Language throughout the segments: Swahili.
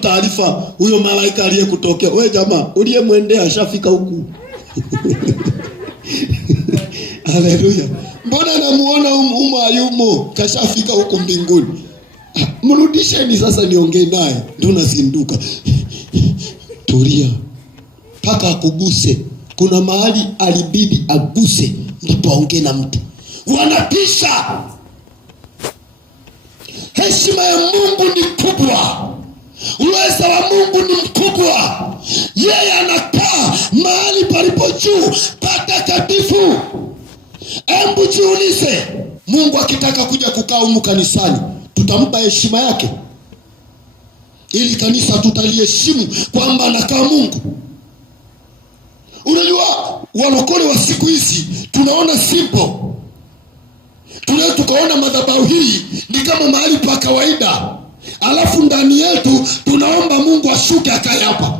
taarifa huyo malaika aliyekutokea. Wewe jamaa, uliyemwendea ashafika huku. Haleluya. Mbona namuona hayumo, kashafika huko mbinguni. Mrudisheni sasa niongee naye. Ndio nazinduka. Tulia. Paka akuguse. Kuna mahali alibidi aguse ndipo aongee na mtu. Wanapisha. Heshima ya Mungu ni kubwa. Uweza wa Mungu ni mkubwa. Yeye anakaa mahali palipo juu patakatifu. Hebu jiulize, Mungu akitaka kuja kukaa humu kanisani, tutampa heshima yake? Ili kanisa tutaliheshimu kwamba anakaa Mungu. Unajua walokole wa siku hizi tunaona simple. Tunaweza tukaona madhabahu hii ni kama mahali pa kawaida. Alafu ndani yetu tunaomba Mungu ashuke akae hapa.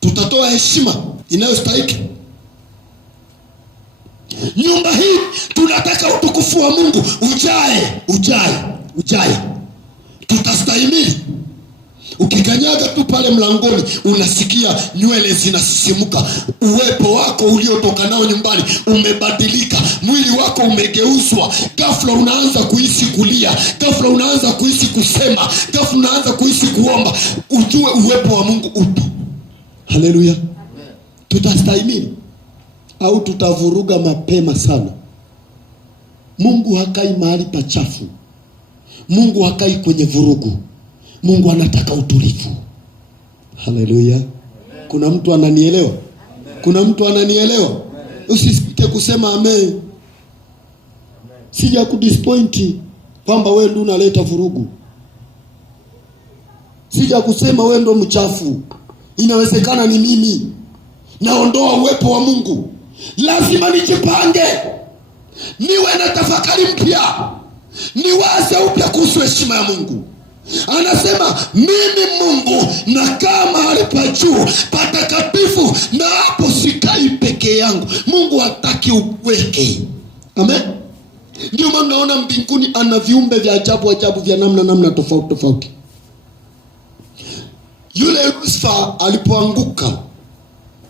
Tutatoa heshima inayostahili? Nyumba hii tunataka utukufu wa Mungu ujae. Tutastahimili? Ukikanyaga tu pale mlangoni unasikia nywele zinasisimuka. Uwepo wako uliotoka nao nyumbani umebadilika. Mwili wako umegeuzwa. Ghafla unaanza kuhisi kulia. Ghafla unaanza kuhisi kusema. Ghafla unaanza kuhisi kuomba. Ujue uwepo wa Mungu upo. Haleluya. Tutastahimili au tutavuruga mapema sana? Mungu hakai mahali pachafu. Mungu hakai kwenye vurugu. Mungu anataka utulivu. Haleluya. Kuna mtu ananielewa? Kuna mtu ananielewa? Usisite kusema amen. Sija kudisappoint kwamba wewe ndio unaleta vurugu. Sija kusema wewe ndio mchafu. Inawezekana ni mimi. Naondoa uwepo wa Mungu. Lazima nijipange. Niwe na tafakari mpya. Niwaze upya kuhusu heshima ya Mungu. Anasema mimi Mungu nakaa mahali pa juu patakatifu, na hapo sikai peke yangu. Mungu hataki upweke. Amen. Ndio maana naona mbinguni ana viumbe vya ajabu vya namna tofauti. Yule Lucifer alipoanguka,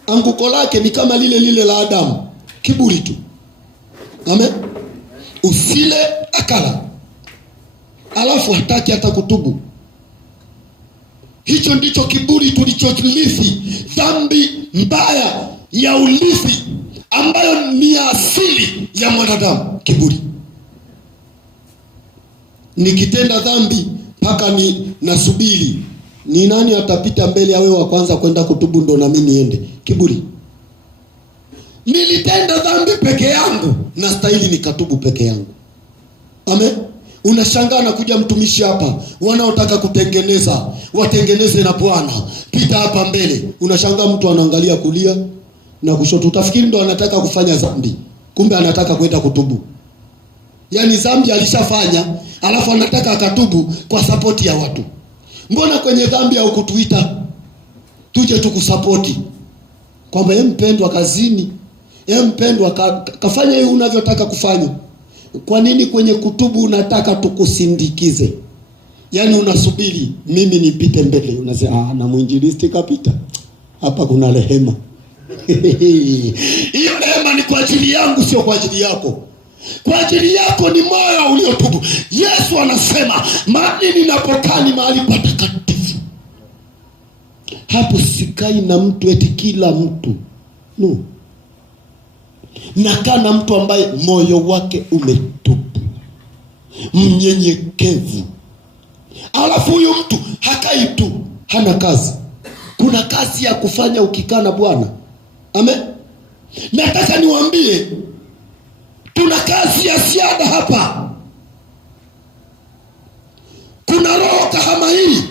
anguko lake ni kama lile la Adamu, kiburi tu. Amen. Usile akala. Alafu hataki hata kutubu. Hicho ndicho kiburi tulichorithi, dhambi mbaya ya urithi ambayo ni asili ya mwanadamu, kiburi. Nikitenda dhambi mpaka nasubiri ni nani atapita mbele ya wewe wa kwanza kwenda kutubu ndo na mimi niende? Kiburi. Nilitenda dhambi peke yangu, na stahili nikatubu peke yangu. Amen. Unashangaa na kuja mtumishi hapa, wanaotaka kutengeneza, watengeneze na Bwana. Pita hapa mbele. Unashangaa mtu anaangalia kulia na kushoto. Utafikiri ndo anataka kufanya dhambi, kumbe anataka kwenda kutubu. Yaani dhambi alishafanya, alafu anataka akatubu kwa sapoti ya watu. Mbona kwenye dhambi au kutuita tuje tukusapoti? Kwamba yeye mpendwa kazini, yeye mpendwa kafanya hiyo unavyotaka kufanya. Kwa nini kwenye kutubu unataka tukusindikize? Yaani unasubiri mimi nipite mbele, unasema na mwinjilisti kapita. Hapa kuna rehema. Hiyo rehema ni kwa ajili yangu, sio kwa ajili yako. Kwa ajili yako ni moyo uliotubu. Yesu anasema mahali ninapokaa ni mahali patakatifu. Hapo sikai na mtu eti kila mtu. No. Nakaa na mtu ambaye moyo wake umetubu, mnyenyekevu. Alafu huyu mtu hakai tu, hana kazi. Kuna kazi ya kufanya ukikaa na Bwana. Amen. Nataka niwaambie, tuna kazi ya ziada hapa. Kuna roho kama hii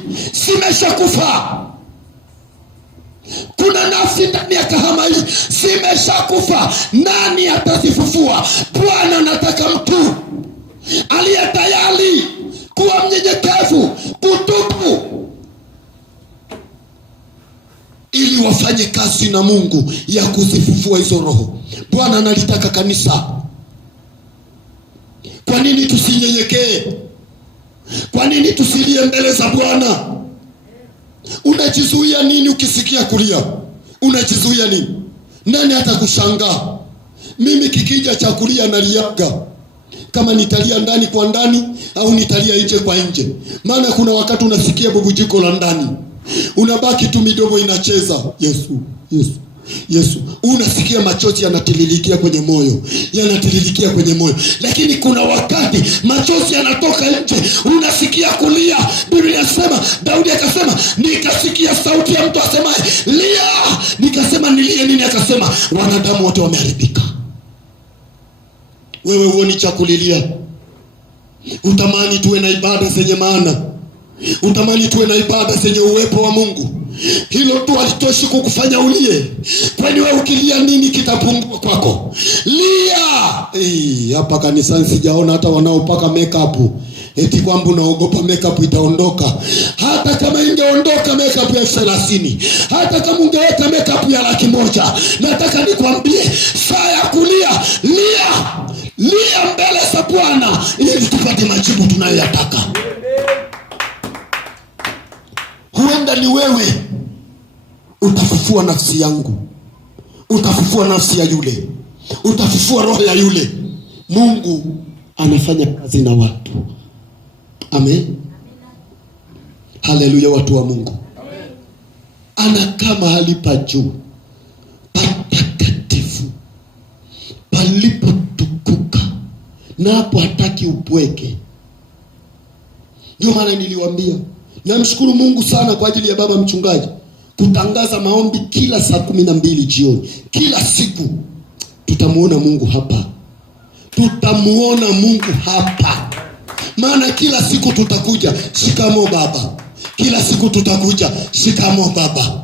zimeshakufa. Kuna nafsi ndani ya kahama hii zimeshakufa. Nani atazifufua? Bwana anataka mtu aliye tayari kuwa mnyenyekevu, kutubu, ili wafanye kazi na Mungu ya kuzifufua hizo roho. Bwana analitaka kanisa. Kwa nini tusinyenyekee? Kwa nini tusilie mbele za Bwana? Unajizuia nini ukisikia kulia? Unajizuia nini? Nani hata kushangaa? Mimi kikija cha kulia naliaga, kama nitalia ndani kwa ndani au nitalia nje kwa nje. Maana kuna wakati unasikia bubujiko la ndani, unabaki tu midomo inacheza, Yesu, Yesu, Yesu. Unasikia machozi yanatililikia kwenye moyo, yanatililikia kwenye moyo. Lakini kuna wakati machozi yanatoka nje, unasikia kulia. Biblia inasema, Daudi akasema, nikasikia sauti ya mtu asemaye, lia. Nikasema, nilie nini? Akasema, wanadamu wote wameharibika. Wewe huoni cha kulilia? Utamani tuwe na ibada zenye maana, utamani tuwe na ibada zenye uwepo wa Mungu. Hilo tu halitoshi kukufanya ulie. Kwani wewe ukilia nini kitapungua kwako? Lia. Hapa kanisani sijaona hata wanaopaka makeup eti kwamba unaogopa makeup itaondoka. Hata kama ingeondoka makeup ya 30, hata kama ungeweka makeup ya 100,000, nataka nikwambie saa ya kulia, lia. Lia mbele za Bwana ili tupate majibu tunayoyataka. Huenda ni wewe utafufua nafsi yangu, utafufua nafsi ya yule, utafufua roho ya yule. Mungu anafanya kazi na watu. Amen. Haleluya, watu wa Mungu. Amen. Anakaa mahali pa juu patakatifu palipotukuka, na hapo hataki upweke. Ndio maana niliwaambia, namshukuru Mungu sana kwa ajili ya baba mchungaji kutangaza maombi kila saa 12 jioni. Kila siku tutamuona Mungu hapa, tutamuona Mungu hapa. Maana kila siku tutakuja, shikamo baba. Kila siku tutakuja, shikamo baba.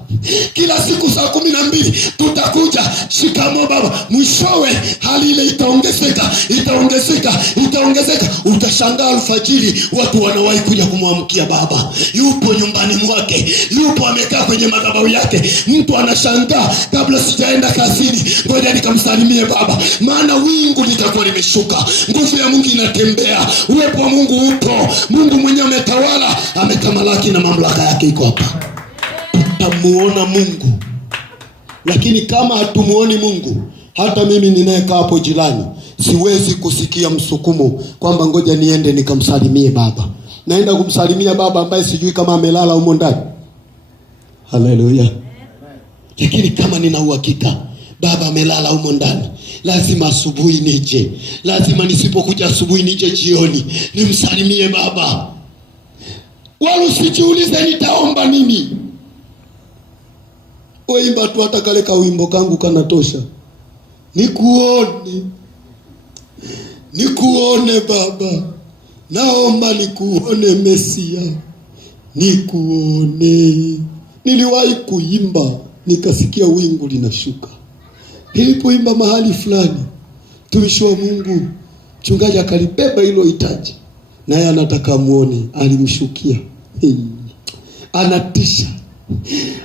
Kila siku saa 12 tutakuja, shikamo baba. Mwishowe hali ile itaongezeka, itaongezeka, itaongezeka. Utashangaa alfajiri watu wanawahi kuja kumwamkia baba. Yupo nyumbani mwake, yupo amekaa kwenye madhabahu yake. Mtu anashangaa, kabla sijaenda kazini, ngoja nikamsalimie baba. Maana wingu litakuwa limeshuka, nguvu ya Mungu inatembea, uwepo wa Mungu upo. Mungu mwenyewe ametawala, ametamalaki na mamlaka yake iko hapa. Tutamuona Mungu. Lakini kama hatumuoni Mungu, hata mimi ninayekaa hapo jirani siwezi kusikia msukumo kwamba ngoja niende nikamsalimie baba. Naenda kumsalimia baba ambaye sijui kama amelala humo ndani. Haleluya. Lakini kama nina uhakika baba amelala humo ndani, lazima asubuhi nije. Lazima nisipokuja asubuhi nije jioni nimsalimie baba. Wala usijiulize nitaomba nini. Oimba tu hata kale ka wimbo kangu kanatosha. Nikuone, nikuone baba, naomba nikuone Mesia, nikuone. Niliwahi kuimba nikasikia wingu linashuka. Nilipoimba mahali fulani, mtumishi wa Mungu mchungaji akalibeba hilo hitaji, naye anataka muone. Alimshukia, anatisha.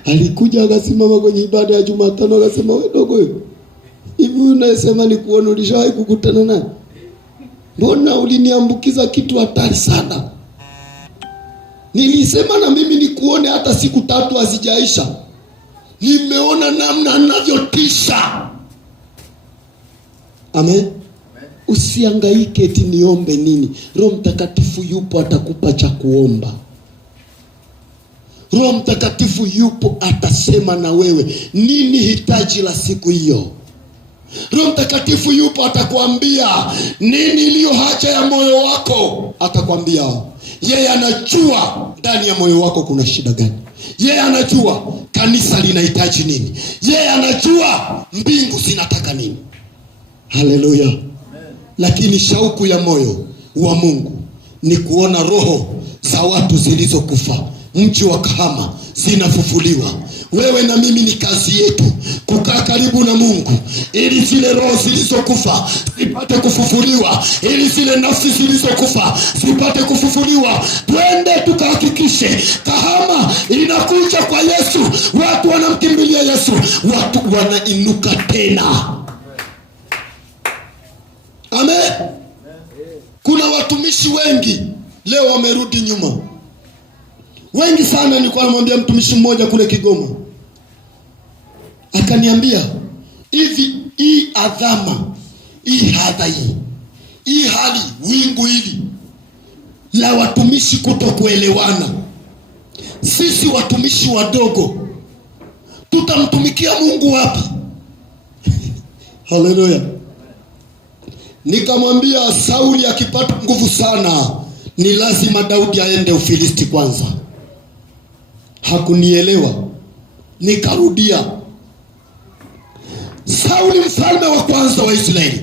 Alikuja akasimama kwenye ibada ya Jumatano akasema, wewe dogo wewe, hivi unasema nikuone, ulishawahi kukutana naye? Mbona uliniambukiza kitu hatari sana. Nilisema na mimi nikuone, hata siku 3 hazijaisha. Nimeona namna anavyotisha. Amen. Usihangaike eti niombe nini. Roho Mtakatifu yupo, atakupa cha kuomba. Roho Mtakatifu yupo, atasema na wewe nini hitaji la siku hiyo. Roho Mtakatifu yupo, atakwambia nini iliyo haja ya moyo wako. Atakwambia. Yeye anajua ndani ya moyo wako kuna shida gani. Yeye anajua kanisa linahitaji nini. Yeye anajua mbingu zinataka nini. Haleluya. Lakini shauku ya moyo wa Mungu ni kuona roho za watu zilizokufa mji wa Kahama zinafufuliwa. Wewe na mimi ni kazi yetu kukaa karibu na Mungu ili zile roho zilizokufa zipate kufufuliwa, ili zile nafsi zilizokufa zipate kufufuliwa. Twende tukahakikishe Kahama inakuja kwa Yesu, watu wanamkimbilia Yesu, watu wanainuka tena. Amen. Kuna watumishi wengi leo wamerudi nyuma. wengi sana. Nilikuwa namwambia mtumishi mmoja kule Kigoma, akaniambia hivi, hii adhama, hii hadha, hii hali, wingu hili la watumishi kutokuelewana, sisi watumishi wadogo tutamtumikia Mungu wapi? Haleluya. Nikamwambia Sauli akipata nguvu sana, ni lazima Daudi aende Ufilisti kwanza. Hakunielewa. Nikarudia, Sauli mfalme wa kwanza wa Israeli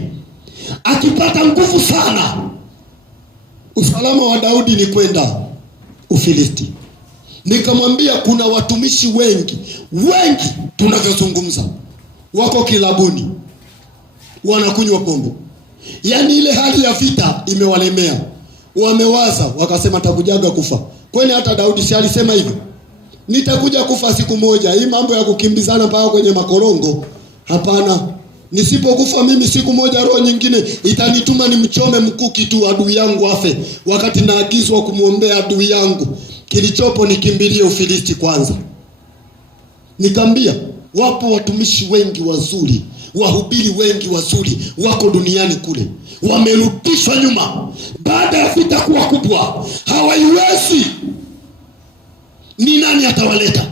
akipata nguvu sana, usalama wa Daudi ni kwenda Ufilisti. Nikamwambia kuna watumishi wengi tunavyozungumza wako kilabuni, wanakunywa pombe. Yaani ile hali ya vita imewalemea. Wamewaza wakasema takujaga kufa. Kwani hata Daudi si alisema hivyo? Nitakuja kufa siku moja. Hii mambo ya kukimbizana mpaka kwenye makorongo, hapana. Nisipokufa mimi siku moja, roho nyingine itanituma nimchome mkuki tu adui yangu afe, wakati naagizwa kumwombea adui yangu. Kilichopo nikimbilie Ufilisti kwanza. Nikamwambia wapo watumishi wengi wazuri, wahubiri wengi wazuri wako duniani kule, wamerudishwa nyuma baada ya vita kuwa kubwa, hawaiwezi. Ni nani atawaleta?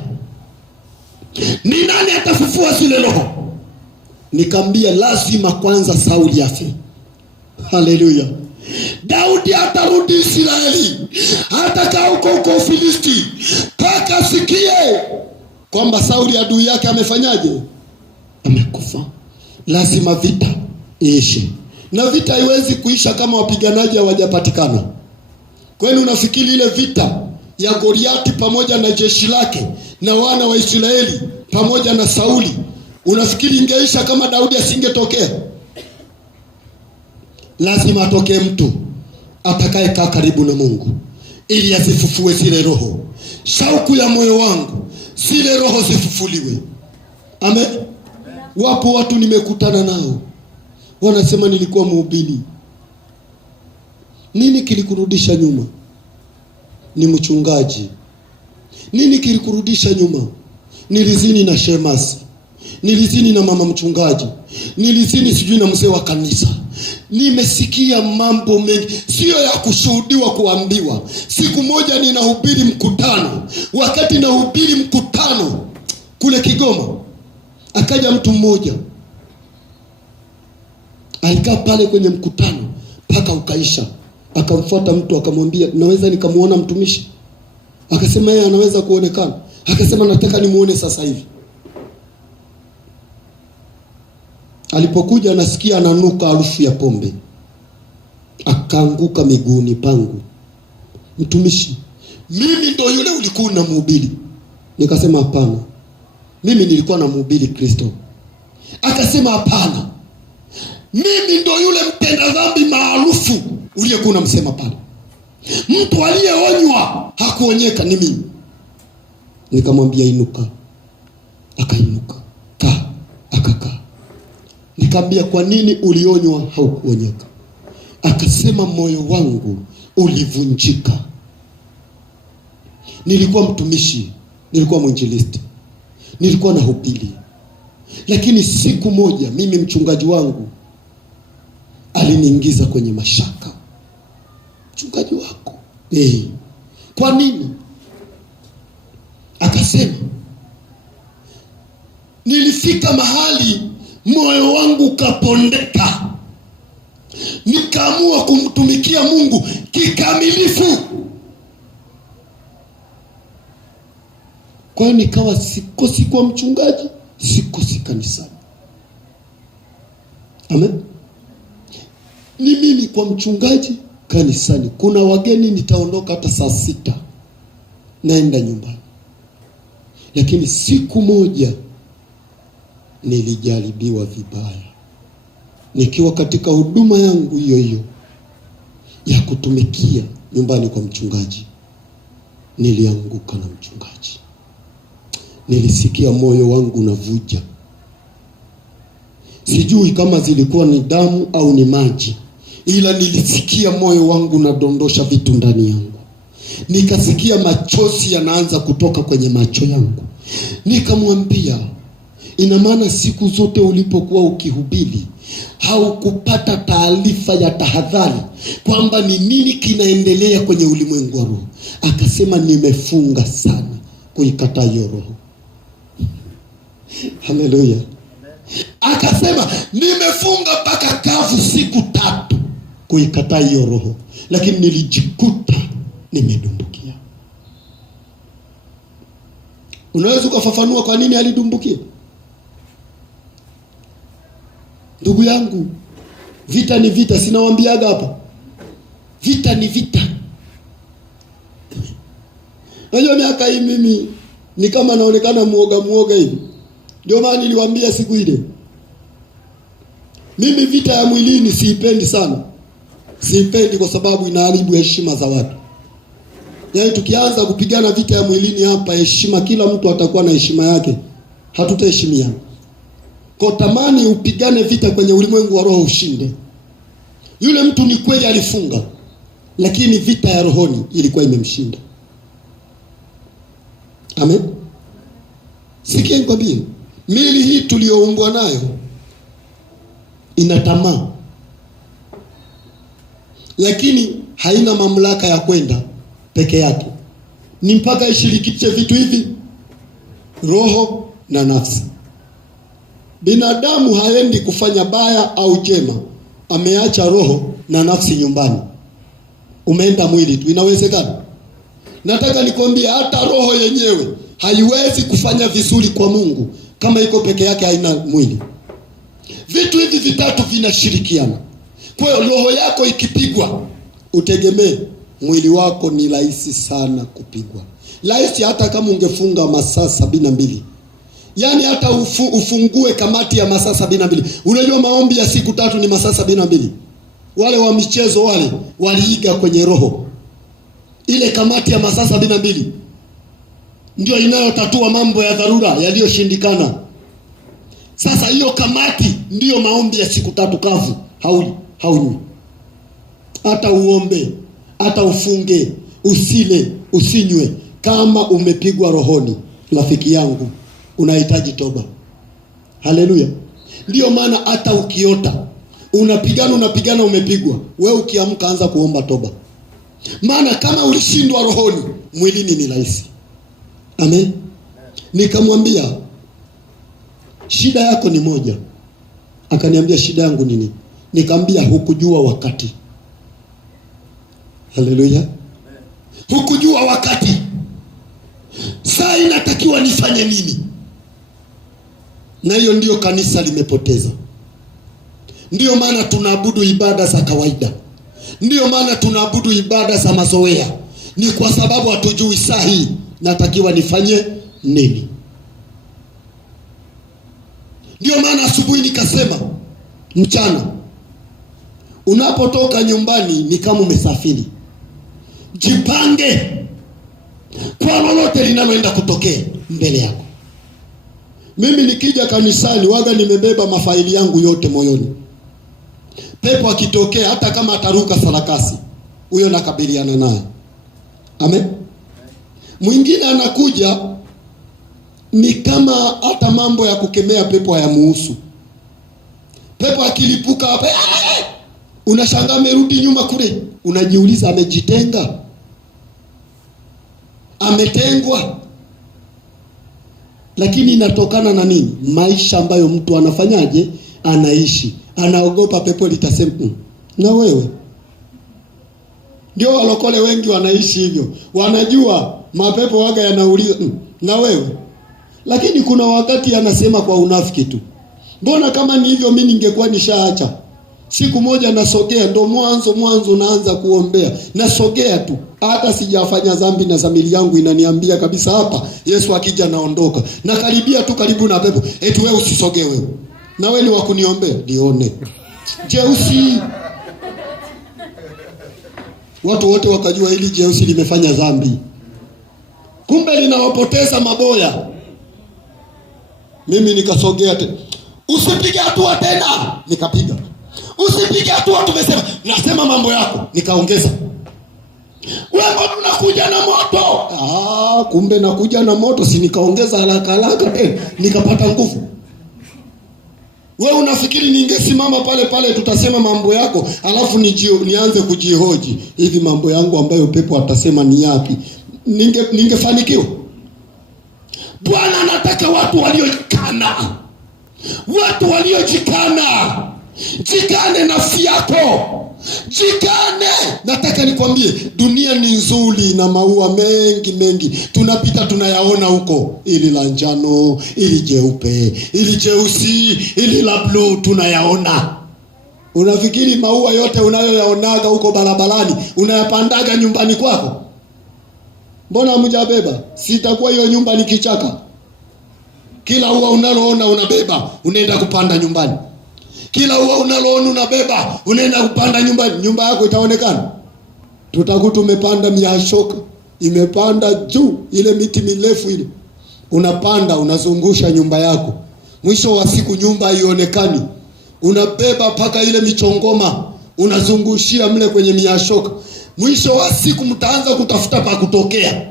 Ni nani atafufua zile roho? Nikamwambia lazima kwanza Sauli afe. Haleluya. Daudi atarudi Israeli, hatakaa huko Ufilisti mpaka asikie kwamba Sauli adui yake amefanyaje? Amekufa. Lazima vita iishe, na vita haiwezi kuisha kama wapiganaji hawajapatikana. Kwani unafikiri ile vita ya Goliati pamoja na jeshi lake na wana wa Israeli pamoja na Sauli, unafikiri ingeisha kama Daudi asingetokea? Lazima atokee mtu atakaye kaa karibu na Mungu ili asifufue zile roho. Shauku ya moyo wangu zile roho zifufuliwe. Amen. Wapo watu nimekutana nao wanasema nilikuwa mhubiri. Nini kilikurudisha nyuma? Ni mchungaji. Nini kilikurudisha nyuma? Nilizini na shemasi, nilizini na mama mchungaji, nilizini sijui na mzee wa kanisa. Nimesikia mambo mengi, sio ya kushuhudiwa, kuambiwa. Siku moja ninahubiri mkutano, wakati nahubiri mkutano kule Kigoma, akaja mtu mmoja, alikaa pale kwenye mkutano mpaka ukaisha. Akamfuata mtu akamwambia, naweza nikamuona mtumishi? Akasema yeye anaweza kuonekana. Akasema nataka nimuone sasa hivi. Alipokuja nasikia ananuka harufu ya pombe, akaanguka miguuni pangu. Mtumishi, mimi ndo yule ulikuwa unamhubiri? Nikasema hapana, mimi nilikuwa namhubiri Kristo. Akasema hapana, mimi ndo yule mtenda dhambi maarufu uliyekuwa unamsema pale. Mtu aliyeonywa hakuonyeka, ni mimi. Nikamwambia inuka. Akainuka. Kaa. Akakaa. Nikamwambia kwa nini ulionywa haukuonyeka? Akasema moyo wangu ulivunjika. Nilikuwa mtumishi, nilikuwa mwinjilisti, nilikuwa nahubiri, lakini siku moja mimi mchungaji wangu aliniingiza kwenye mashaka. Mchungaji wako kwa nini? Akasema nilifika mahali moyo wangu kapondeka, nikaamua kumtumikia Mungu kikamilifu. Kwa hiyo nikawa sikosi kwa mchungaji, sikosi kanisani. Amen. Ni mimi kwa mchungaji, kanisani. Kuna wageni nitaondoka hata saa 6 naenda nyumbani. Lakini siku moja nilijaribiwa vibaya. Nikiwa katika huduma yangu hiyo hiyo ya kutumikia nyumbani kwa mchungaji, nilianguka na mchungaji. Nilisikia moyo wangu unavuja. Sijui kama zilikuwa ni damu au ni maji, ila nilisikia moyo wangu unadondosha vitu ndani yangu. Nikasikia machozi yanaanza kutoka kwenye macho yangu. Nikamwambia, ina maana siku zote ulipokuwa ukihubiri haukupata taarifa ya tahadhari kwamba ni nini kinaendelea kwenye ulimwengu wa roho? Akasema, nimefunga sana kuikataa hiyo roho. Haleluya. Akasema, nimefunga mpaka kavu siku 3 kuikataa hiyo roho, lakini nilijikuta nimedumbukia. Unaweza ukafafanua kwa nini alidumbukia? Ndugu yangu, vita ni vita, sinawaambiaga hapa. Vita ni vita. Najua miaka hii mimi ni kama naonekana muoga hivi. Ndio maana niliwaambia siku ile, mimi vita ya mwilini siipendi sana. Siipendi kwa sababu inaharibu heshima za watu. Yaani tukianza kupigana vita ya mwilini hapa, heshima, kila mtu atakuwa na heshima yake, hatutaheshimiana. Kwa tamani upigane vita kwenye ulimwengu wa roho, ushinde. Yule mtu ni kweli alifunga, lakini vita ya rohoni ilikuwa imemshinda. Amen. Sikia nikwambie, miili hii tuliyoumbwa nayo ina tamaa, lakini haina mamlaka ya kwenda peke yake. Ni mpaka ishirikishe vitu hivi, roho na nafsi. Binadamu haendi kufanya baya au jema, ameacha roho na nafsi nyumbani, umeenda mwili tu. Inawezekana? Nataka nikwambie, hata roho yenyewe haiwezi kufanya vizuri kwa Mungu kama iko peke yake, haina mwili. Vitu hivi vitatu vinashirikiana. Kwa hiyo roho yako ikipigwa, utegemee mwili wako ni rahisi sana kupigwa. Rahisi hata kama ungefunga masaa 72. Yaani hata ufungue kamati ya masaa 72. Unajua maombi ya siku 3 ni masaa 72. Wale wa michezo wale waliiga kwenye roho. Ile kamati ya masaa 72 ndio inayotatua mambo ya dharura yaliyoshindikana. Sasa hiyo kamati ndio maombi ya siku 3 kavu, haunywi. Hata uombe, hata ufunge, usile, usinywe, kama umepigwa rohoni, rafiki yangu, unahitaji toba. Haleluya. Ndio maana hata ukiota unapigana umepigwa, wewe ukiamka anza kuomba toba. Maana kama ulishindwa rohoni, mwilini ni rahisi. Amen. Nikamwambia, shida yako ni moja. Akaniambia, shida yangu nini? Nikamwambia, hukujua wakati. Haleluya. Hukujua wakati. Saa inatakiwa nifanye nini? Na hiyo ndio kanisa limepoteza. Ndio maana tunaabudu ibada za kawaida. Ndio maana tunaabudu ibada za mazoea. Ni kwa sababu hatujui saa hii natakiwa nifanye nini. Ndio maana asubuhi nikasema, mchana unapotoka nyumbani ni kama umesafiri. Jipange kwa lolote linaloenda kutokea mbele yako. Mimi nikija kanisani waga nimebeba mafaili yangu yote moyoni. Pepo akitokea, hata kama ataruka sarakasi, huyo nakabiliana naye. Amen. Mwingine anakuja ni kama hata mambo ya kukemea pepo hayamuhusu. Pepo akilipuka hapa, unashangaa amerudi nyuma kule. Unajiuliza, amejitenga? Ametengwa? Lakini inatokana na nini? Maisha ambayo mtu anafanyaje? Anaishi. Anaogopa pepo litasema na wewe. Ndio walokole wengi wanaishi hivyo. Wanajua mapepo waga yanauliza na wewe. Lakini kuna wakati anasema kwa unafiki tu. Mbona kama ni hivyo mimi ningekuwa nishaacha. Siku moja nasogea, ndo mwanzo naanza kuombea. Nasogea tu. Hata sijafanya dhambi na dhamiri yangu inaniambia kabisa hapa Yesu akija naondoka. Na karibia tu karibu na pepo. Eti wewe usisogee wewe. Na wewe ni wa kuniombea, nione. Jeusi. Watu wote wakajua hili jeusi limefanya dhambi. Kumbe linawapoteza maboya. Mimi nikasogea tena. Usipige hatua tena. Nikapiga. Usipige hatua, tumesema. Nasema mambo yako. Nikaongeza. wewe unakuja na moto. Kumbe nakuja na moto, si nikaongeza haraka tena nikapata nguvu. Wewe unafikiri ningesimama pale pale tutasema mambo yako, alafu nianze kujihoji, hivi mambo yangu ambayo pepo atasema ni yapi? Ningefanikiwa? Bwana anataka watu waliojikana. Watu waliojikana. Jikane nafsi yako. Jikane. Nataka nikwambie, dunia ni nzuri na maua mengi. Tunapita tunayaona huko. Ili la njano, ili jeupe, ili jeusi, ili la blue, tunayaona. Unafikiri maua yote unayoyaonaga huko barabarani unayapandaga nyumbani kwako? Mbona hamjabeba? Sitakuwa hiyo nyumba ni kichaka. Kila ua unaloona unabeba, unaenda kupanda nyumbani. Kila ua unaloona unabeba, unaenda kupanda nyumbani. Nyumba yako itaonekana? Tutakuta umepanda miashoka, imepanda juu, ile miti mirefu ile. Unapanda, unazungusha nyumba yako. Mwisho wa siku nyumba haionekani. Unabeba paka ile michongoma, unazungushia mle kwenye miashoka. Mwisho wa siku mtaanza kutafuta pa kutokea.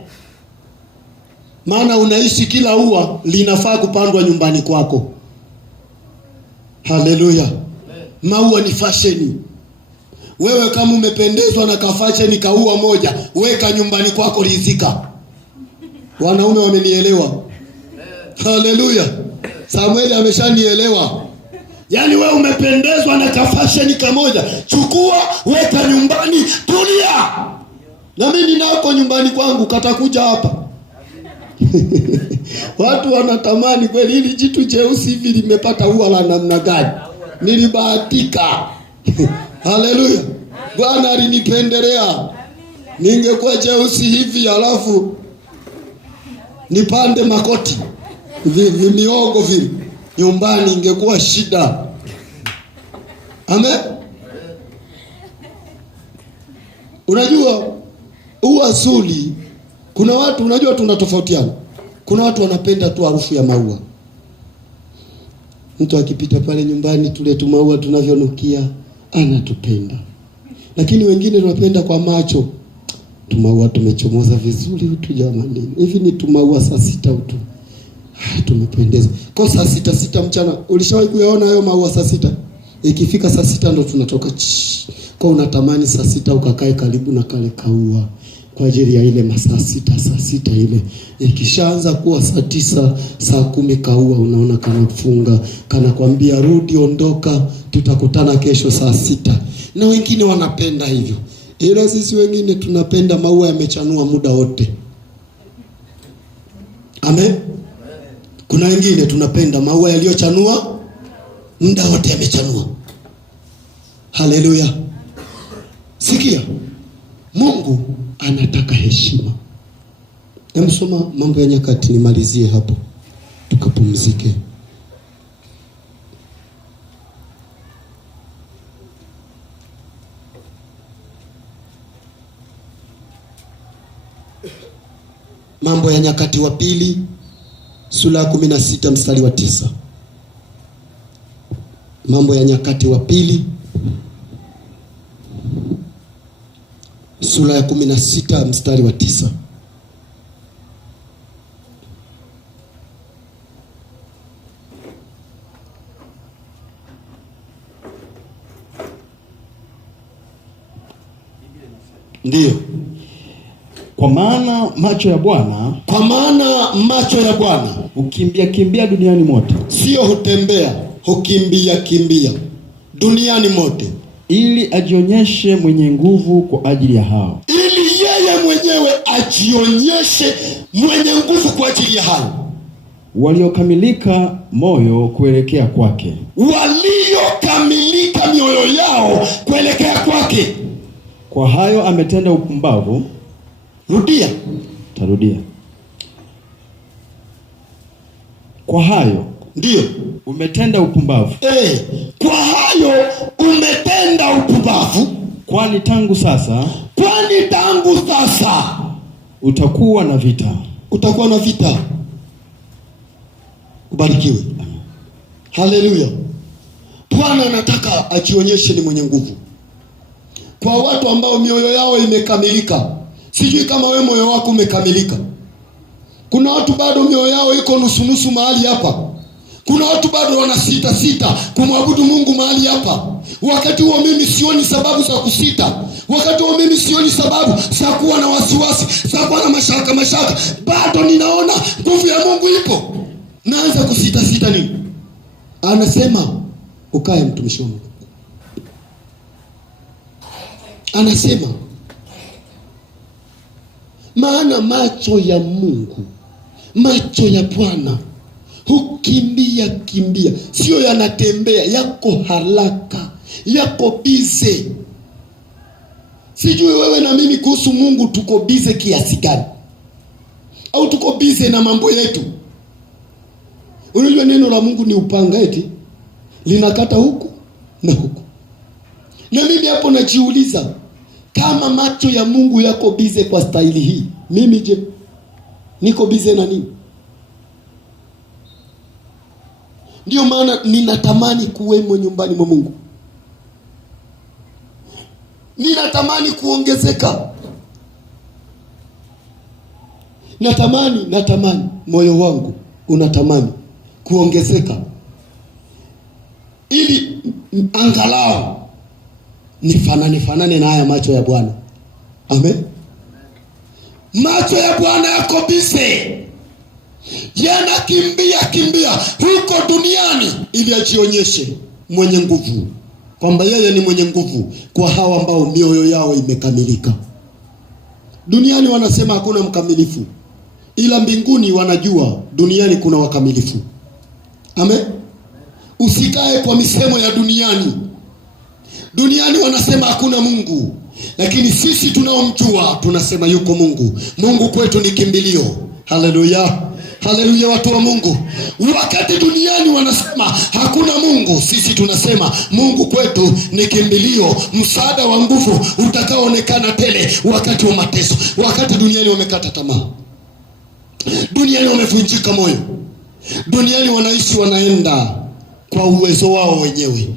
Maana unaishi kila ua linafaa kupandwa nyumbani kwako. Haleluya. Maua ni fashion. Wewe kama umependezwa na kafasheni kaua moja, weka nyumbani kwako, rizika. Wanaume wamenielewa. Haleluya. Samueli ameshanielewa. Yaani wewe umependezwa na kafasheni kamoja, chukua, weka nyumbani, tulia. Na mimi ninako nyumbani kwangu, katakuja hapa. Watu wanatamani kweli, hili jitu jeusi hivi limepata ua la namna gani? Nilibahatika. Haleluya. Bwana alinipendelea. Ningekuwa jeusi hivi alafu nipande makoti miogo vile nyumbani, ingekuwa shida. Amen. Unajua ua zuri, kuna watu, unajua tunatofautiana. Kuna watu wanapenda tu harufu ya maua. Mtu akipita pale nyumbani, tule tu maua tunavyonukia, anatupenda. Lakini wengine tunapenda kwa macho. Tumaua tumechomoza vizuri utu jamani. Hivi ni tumaua saa 6 utu. Tumependeza. Kwa saa 6 mchana, ulishawahi kuyaona hayo maua saa 6? Ikifika saa 6 ndo tunatoka. Kwa unatamani saa 6 ukakae karibu na kale kaua kwa ajili ya ile masaa 6, saa 6 ile. Ikishaanza kuwa saa 9, saa 10 kaua unaona kanafunga, kanakwambia rudi, ondoka, tutakutana kesho saa 6. Na wengine wanapenda hivyo. Ila sisi wengine tunapenda maua yamechanua muda wote. Amen. Kuna wengine tunapenda maua yaliyochanua muda wote, yamechanua. Haleluya. Sikia, Mungu anataka heshima. Soma Mambo ya Nyakati, nimalizie hapo tukapumzike. Mambo ya Nyakati wa pili sura ya 16 mstari wa 9. Mambo ya Nyakati wa pili sura ya 16 mstari wa 9. Ndiyo. Kwa maana macho ya Bwana hukimbia duniani mote. Sio hutembea, hukimbia duniani mote, ili ajionyeshe mwenye nguvu kwa ajili ya hao. Ili yeye mwenyewe ajionyeshe mwenye nguvu kwa ajili ya hao waliokamilika moyo kuelekea kwake. Waliokamilika mioyo yao kuelekea kwake. Kwa hayo ametenda upumbavu. Rudia. Tarudia. Kwa hayo. Ndio. Umetenda upumbavu. Kwa hayo umetenda upumbavu. Kwani tangu sasa utakuwa na vita. Utakuwa na vita. Ubarikiwe. Haleluya. Bwana anataka ajionyeshe ni mwenye nguvu. Kwa watu ambao mioyo yao imekamilika, Sijui kama we moyo wako umekamilika. Kuna watu bado mioyo yao iko nusu mahali hapa. Kuna watu bado wana sita kumwabudu Mungu mahali hapa. Wakati huo mimi sioni sababu za kusita. Wakati huo mimi sioni sababu za kuwa na wasiwasi, za kuwa na mashaka. Bado ninaona nguvu ya Mungu ipo. Naanza kusita nini? Anasema ukae mtumishi wa Mungu. Anasema maana macho ya Mungu, macho ya Bwana hukimbia, sio yanatembea, yako haraka, yako bize. Sijui wewe na mimi kuhusu Mungu tuko bize kiasi gani, au tuko bize na mambo yetu. Unajua neno la Mungu ni upanga, eti linakata huku na huku. Na mimi hapo najiuliza, kama macho ya Mungu yako bize kwa staili hii, mimi je, niko bize na nini? Ndio maana ninatamani kuwemo nyumbani mwa Mungu. Ninatamani kuongezeka. Natamani moyo wangu unatamani kuongezeka, ili angalau nifanane na haya macho ya Bwana. Amen. Macho ya Bwana yako bize, yanakimbia huko duniani ili ajionyeshe mwenye nguvu, kwamba yeye ni mwenye nguvu kwa hawa ambao mioyo yao imekamilika. Duniani wanasema hakuna mkamilifu, ila mbinguni wanajua duniani kuna wakamilifu. Amen. Usikae kwa misemo ya duniani. Duniani wanasema hakuna Mungu, lakini sisi tunaomjua tunasema yuko Mungu. Mungu kwetu ni kimbilio. Haleluya. Haleluya, watu wa Mungu. Wakati duniani wanasema hakuna Mungu, sisi tunasema Mungu kwetu ni kimbilio, msaada wa nguvu utakaoonekana tele wakati wa mateso. Wakati duniani wamekata tamaa, duniani wamevunjika moyo, duniani wanaishi wanaenda kwa uwezo wao wenyewe,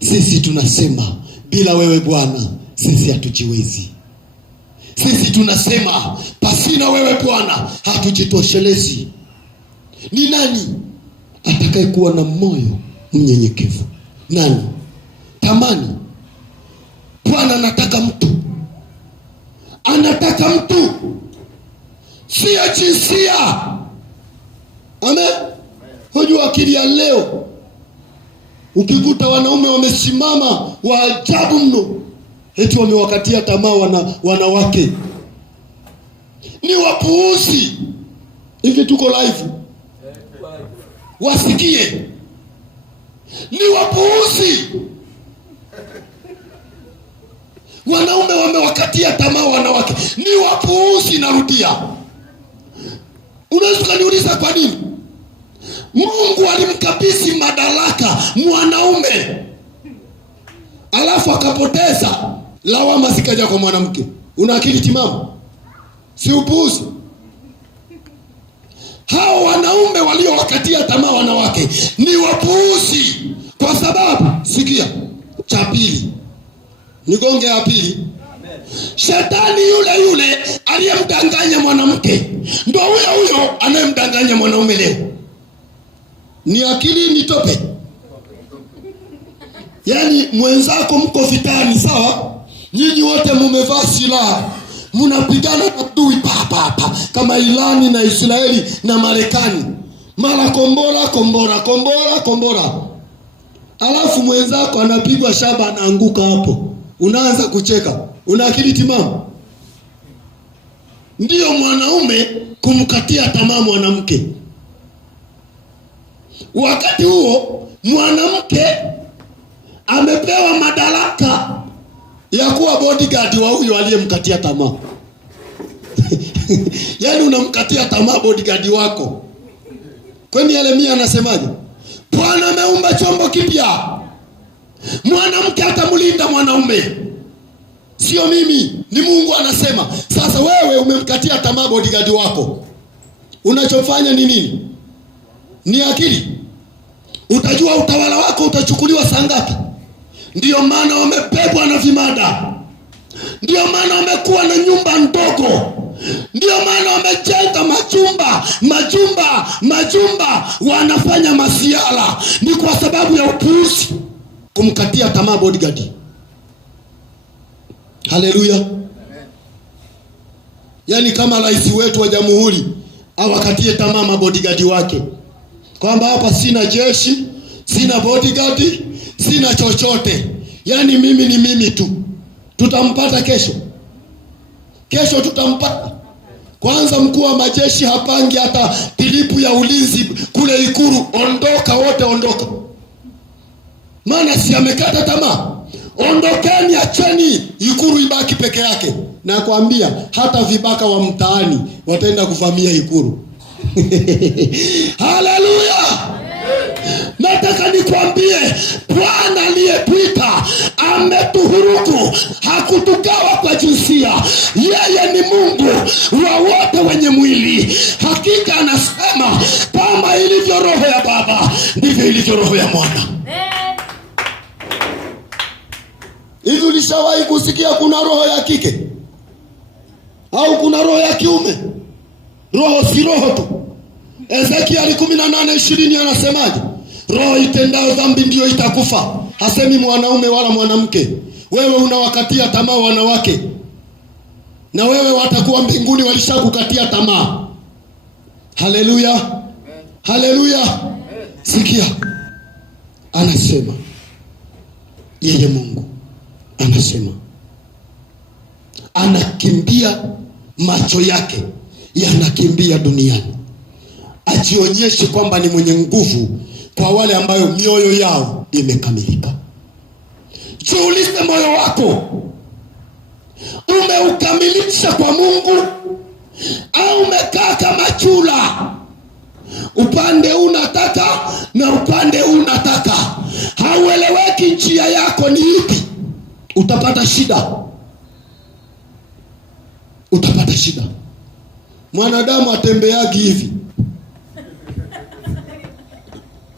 sisi tunasema bila wewe Bwana sisi hatujiwezi. Sisi tunasema pasina wewe Bwana hatujitoshelezi. Ni nani atakaye kuwa na moyo mnyenyekevu? Nani? Tamani. Bwana anataka mtu, sio jinsia. Amen. Hujua akili ya leo, ukikuta wanaume wamesimama wa ajabu mno, eti wamewakatia tamaa wanawake. Ni wapuuzi. Hivi tuko live, wasikie. Ni wapuuzi. Wanaume wamewakatia tamaa wanawake, ni wapuuzi. Narudia. Unaweza kuniuliza kwa nini? Mungu alimkabidhi madaraka mwanaume, alafu akapoteza, lawama zikaja kwa mwanamke. Una akili timamu? Si upuuzi? Hao wanaume waliowakatia tamaa wanawake ni wapuuzi, kwa sababu, sikia, cha pili, nigonge ya pili. Shetani yule aliyemdanganya mwanamke ndio huyo anayemdanganya mwanaume leo. Ni akili ni tope. Yaani mwenzako mko vitani, sawa? Nyinyi wote mmevaa silaha, mnapigana na adui pa kama Irani na Israeli na Marekani. Mara kombora. Alafu mwenzako anapigwa shaba, anaanguka hapo. Unaanza kucheka. Una akili timamu? Ndiyo mwanaume kumkatia tamaa mwanamke. Wakati huo mwanamke amepewa madaraka ya kuwa bodyguard wa huyo aliyemkatia tamaa. Yaani unamkatia tamaa bodyguard wako. Kwani Yeremia anasemaje? Bwana ameumba chombo kipya, mwanamke atamlinda mwanaume. Sio mimi, ni Mungu anasema. Sasa wewe umemkatia tamaa bodyguard wako, unachofanya ni nini? Ni akili? Utajua utawala wako utachukuliwa saa ngapi? Ndiyo maana wamebebwa na vimada. Ndio maana wamekuwa na nyumba ndogo. Ndio maana wamejenga majumba wanafanya masiala. Ni kwa sababu ya upuuzi, kumkatia tamaa bodyguard. Haleluya. Yaani kama rais wetu wa jamhuri awakatie tamaa mabodyguard wake, kwamba hapa sina jeshi, sina bodyguard, sina chochote, yaani mimi ni mimi tu. Tutampata kesho tutampata. Kwanza mkuu wa majeshi hapangi hata tilipu ya ulinzi kule Ikulu. Ondoka wote, ondoka, maana si amekata tamaa. Ondokeni, acheni Ikulu ibaki peke yake. Na kuambia hata vibaka wa mtaani wataenda kuvamia Ikulu. Haleluya. Nataka nikwambie, Bwana aliyetuita ametuhuruku, hakutugawa kwa jinsia. Yeye ni Mungu wa wote wenye mwili. Hakika anasema, kama ilivyo roho ya Baba ndivyo ilivyo roho ya Mwana. Hivi ulishawahi kusikia kuna roho ya kike au kuna roho ya kiume? Roho si roho tu. Ezekieli 18:20 anasemaje? Roho itendayo dhambi ndio itakufa. Hasemi mwanaume wala mwanamke. Wewe unawakatia tamaa wanawake, na wewe watakuwa mbinguni walishakukatia tamaa. Haleluya. Haleluya. Sikia, anasema yeye Mungu anasema, anakimbia, macho yake yanakimbia duniani, ajionyeshe kwamba ni mwenye nguvu kwa wale ambayo mioyo yao imekamilika. Jiulize moyo wako, umeukamilisha kwa Mungu au umekaa kama chura? Upande unataka na upande unataka, haueleweki njia yako ni ipi. Utapata shida. Mwanadamu atembeagi hivi.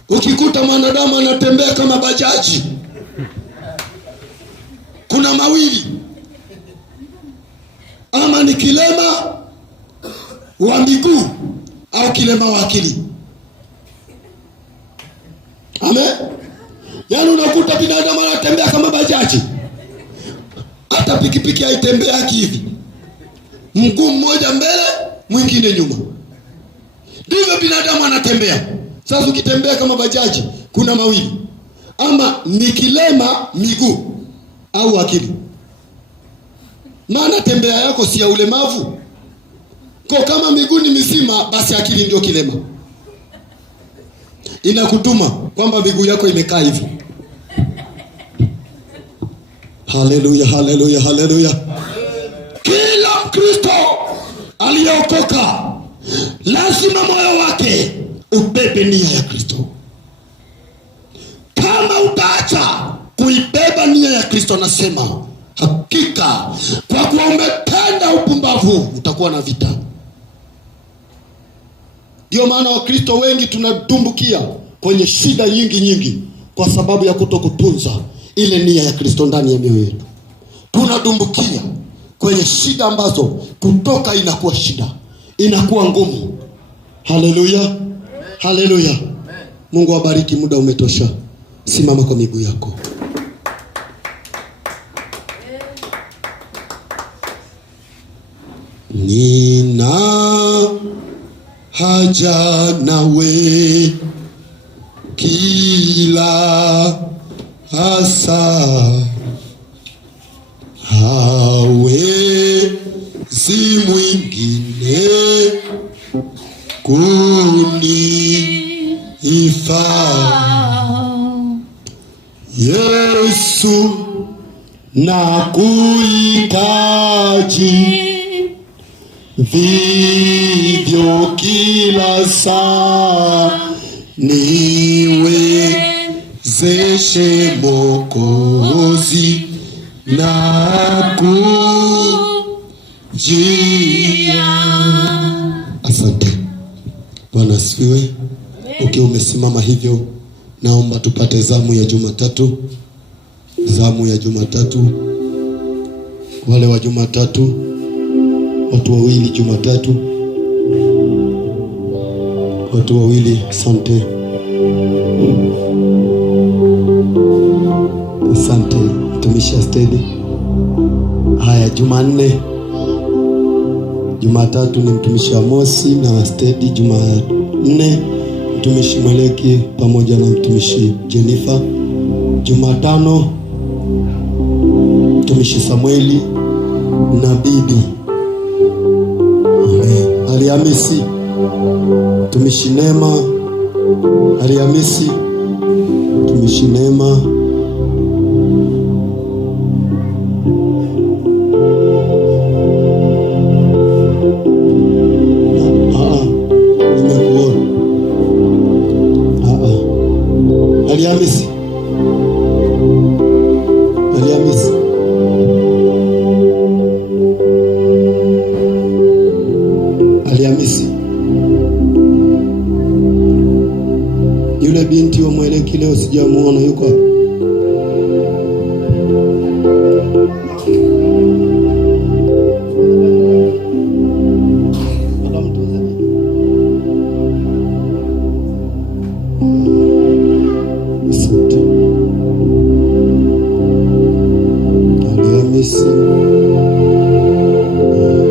Ukikuta mwanadamu anatembea kama bajaji, kuna mawili: ama ni kilema wa miguu au kilema wa akili. Amen. Yaani unakuta binadamu anatembea kama bajaji, hata pikipiki haitembeaki hivi, mguu mmoja mbele mwingine nyuma. Ndivyo binadamu anatembea. Sasa ukitembea kama bajaji, kuna mawili: ama ni kilema miguu au akili. Maana tembea yako si ya ulemavu. Kwa kama miguu ni mizima, basi akili ndio kilema. Inakutuma kwamba miguu yako imekaa hivi. Haleluya, haleluya, haleluya. Kila Mkristo aliyeokoka lazima moyo wake ubebe nia ya Kristo. Kama utaacha kuibeba nia ya Kristo, nasema hakika kwa kuwa umetenda upumbavu, utakuwa na vita. Ndio maana Wakristo wengi tunatumbukia kwenye shida nyingi kwa sababu ya kutokutunza ile nia ya Kristo ndani ya mioyo yetu. Tunadumbukia kwenye shida ambazo kutoka inakuwa shida, inakuwa ngumu. Haleluya. Haleluya. Mungu awabariki. Muda umetosha. Simama kwa miguu yako. Nina haja nawe kila hasa, hawezi mwingine kunifaa. Yesu nakuhitaji vivyo kila saa, niwezeshe Mwokozi nakujia. Asante. Bwana asifiwe. Ukiwa umesimama hivyo, naomba tupate zamu ya Jumatatu. Wale wa Jumatatu, watu wawili Jumatatu, watu wawili. Asante, asante mtumishi Astedi. Haya, Jumanne, Jumatatu ni mtumishi Amosi na Astedi. Jumanne mtumishi Mweleki pamoja na mtumishi Jennifer. Jumatano mtumishi Samueli na bibi. Amen. Alhamisi mtumishi Neema. Alhamisi mtumishi Neema. Alhamisi. Alhamisi. Alhamisi. Yule binti wa Mweleki leo sijamuona, yuko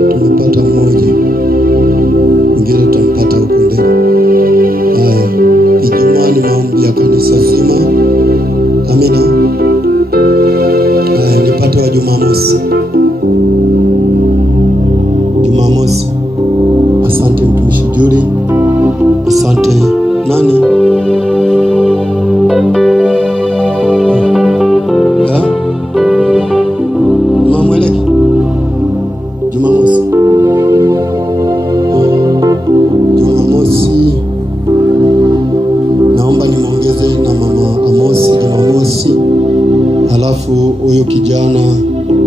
tumepata mmoja, mwingine tutampata huko mbele. Haya, Ijumaa ni maombi ya kanisa zima. Amina. Haya, nipate wa Jumamosi. Jumamosi. Asante mtumishi Juri. Asante nani? Jumamosi. Jumamosi naomba nimuongeze na mama Amosi Jumamosi. Halafu huyo kijana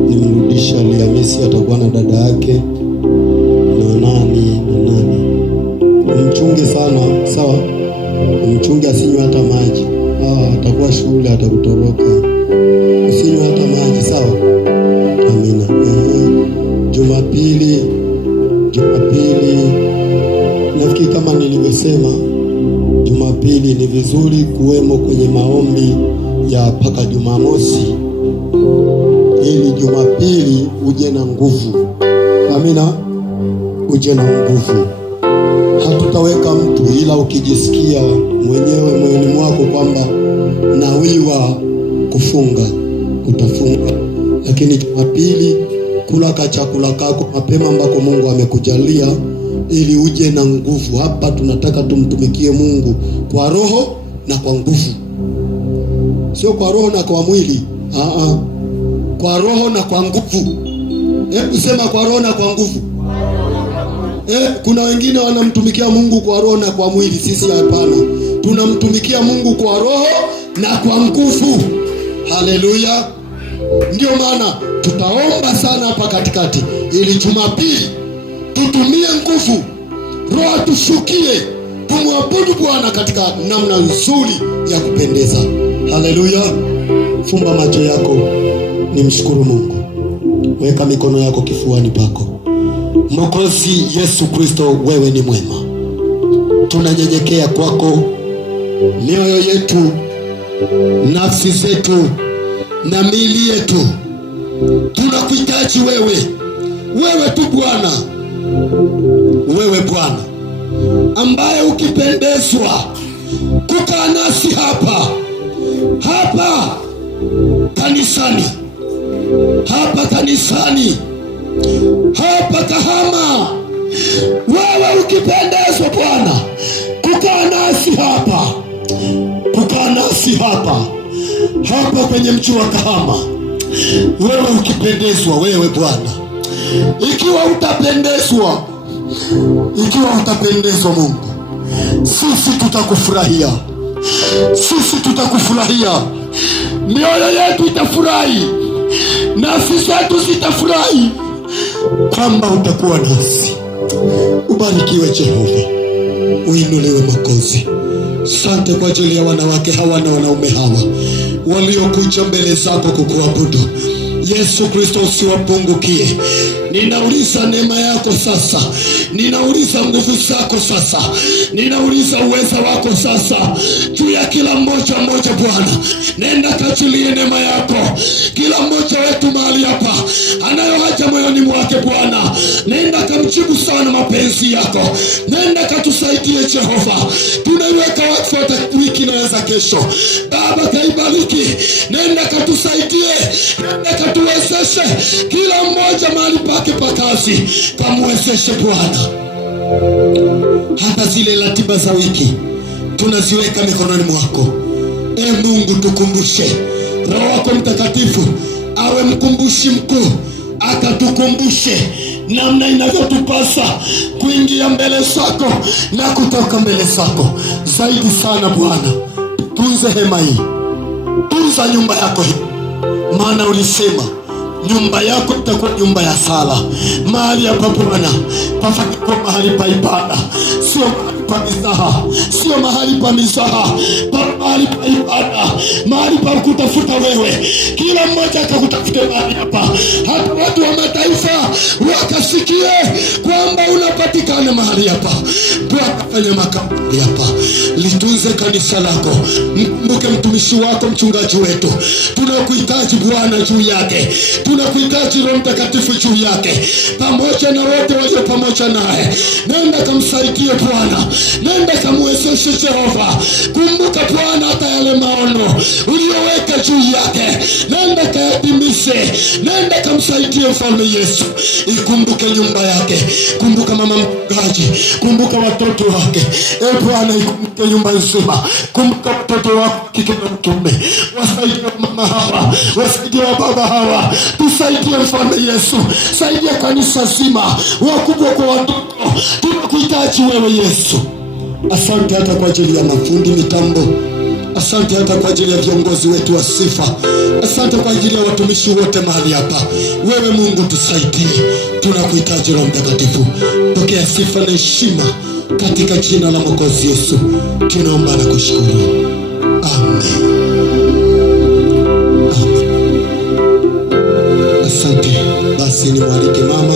nimrudisha Alhamisi, atakuwa na dada yake na nani. Mchunge sana, sawa? Mchunge asinywe hata maji. Atakuwa shule, atakutoroka. Usinywe hata maji, sawa? Amina. Jumapili nafikiri kama nilivyosema, Jumapili ni vizuri kuwemo kwenye maombi ya paka Jumamosi, ili Jumapili uje na nguvu. Amina, uje na nguvu. Hatutaweka mtu, ila ukijisikia mwenyewe moyoni mwako kwamba nawiwa kufunga, utafunga. Lakini Jumapili kula chakula kako mapema ambako Mungu amekujalia, ili uje na nguvu. Hapa tunataka tumtumikie Mungu kwa roho na kwa nguvu, sio kwa roho na kwa mwili. Kwa roho na kwa nguvu. Hebu sema kwa roho na kwa nguvu. Kuna wengine wanamtumikia Mungu kwa roho na kwa mwili. Sisi hapana, tunamtumikia Mungu kwa roho na kwa nguvu. Haleluya. Ndio maana tutaomba sana hapa katikati, ili Jumapili tutumie nguvu, Roho tushukie, tumwabudu Bwana katika namna nzuri ya kupendeza. Haleluya. Fumba macho yako, nimshukuru Mungu. Weka mikono yako kifuani pako. Mwokozi Yesu Kristo, wewe ni mwema. Tunanyenyekea kwako, mioyo yetu, nafsi zetu na miili yetu. Tunakuhitaji wewe tu Bwana, wewe Bwana ambaye ukipendezwa kukaa nasi hapa kanisani, hapa Kahama. Wewe ukipendezwa Bwana kukaa nasi hapa kwenye mji wa Kahama. Wewe ukipendezwa, wewe Bwana, ikiwa utapendezwa Mungu, sisi tutakufurahia. Mioyo yetu itafurahi, nafsi zetu zitafurahi kwamba utakuwa nasi. Ubarikiwe Jehova, uinuliwe Mwokozi. Asante kwa ajili ya wanawake hawa na wanaume hawa waliokuja mbele zako kukuabudu. Yesu Kristo usiwapungukie. Ninauliza neema yako sasa, ninauliza nguvu zako sasa, ninauliza uweza wako sasa juu ya kila mmoja mmoja. Bwana, nenda kachilie neema yako kila mmoja wetu mahali hapa anayo haja moyoni mwake. Bwana, nenda kamjibu sana mapenzi yako, nenda katusaidie Jehova. Tunaiweka wakfu wiki inaweza kesho. Baba, kaibariki, nenda katusaidie, nenda katuwezeshe kila mmoja mahali pake pa kazi, kamuwezeshe Bwana. Hata zile ratiba za wiki tunaziweka mikononi mwako. Mungu, tukumbushe. Roho wako Mtakatifu awe mkumbushi mkuu, akatukumbushe namna inavyotupasa kuingia mbele zako na kutoka mbele zako. Zaidi sana Bwana, tunze hema hii, tunza nyumba yako hii, maana ulisema nyumba yako itakuwa nyumba ya sala. Mahali hapa Bwana pafanye kuwa mahali pa ibada, sio mahali pa mizaha, sio mahali pa mizaha, mahali pa ibada, mahali pa kutafuta wewe. Kila mmoja akakutafute mahali hapa, hata watu wa mataifa wakasikie kwamba unapatikana mahali hapa. Bwana, fanya makao mahali hapa, litunze kanisa lako. Mkumbuke mtumishi wako mchungaji wetu, tunakuhitaji Bwana juu yake, tunakuhitaji Roho Mtakatifu juu yake, pamoja na wote walio pamoja naye. Nenda kamsaidie Bwana, nenda kamwezeshe Jehova. Kumbuka Bwana hata yale maono uliyoweka juu yake, nenda kayatimishe, nenda kamsaidie Mfalme Yesu. Ikumbuke nyumba yake, kumbuka mama mchungaji, kumbuka watoto wake. Bwana, ikumbuke nyumba nzima, kumbuka watoto wako kike na kiume. Wasaidie mama hawa, wasaidie baba hawa, tusaidie Mfalme Yesu, saidia kanisa zima, wakubwa kwa watoto. Tunakuhitaji wewe Yesu. Asante hata kwa ajili ya mafundi mitambo, asante hata kwa ajili ya viongozi wetu wa sifa, asante kwa ajili ya watumishi wote mahali hapa. Wewe Mungu tusaidie, tunakuhitaji Roho Mtakatifu. Pokea sifa na heshima katika jina la Mwokozi Yesu tunaomba na kushukuru, amen. Asante. Basi nimwalike mama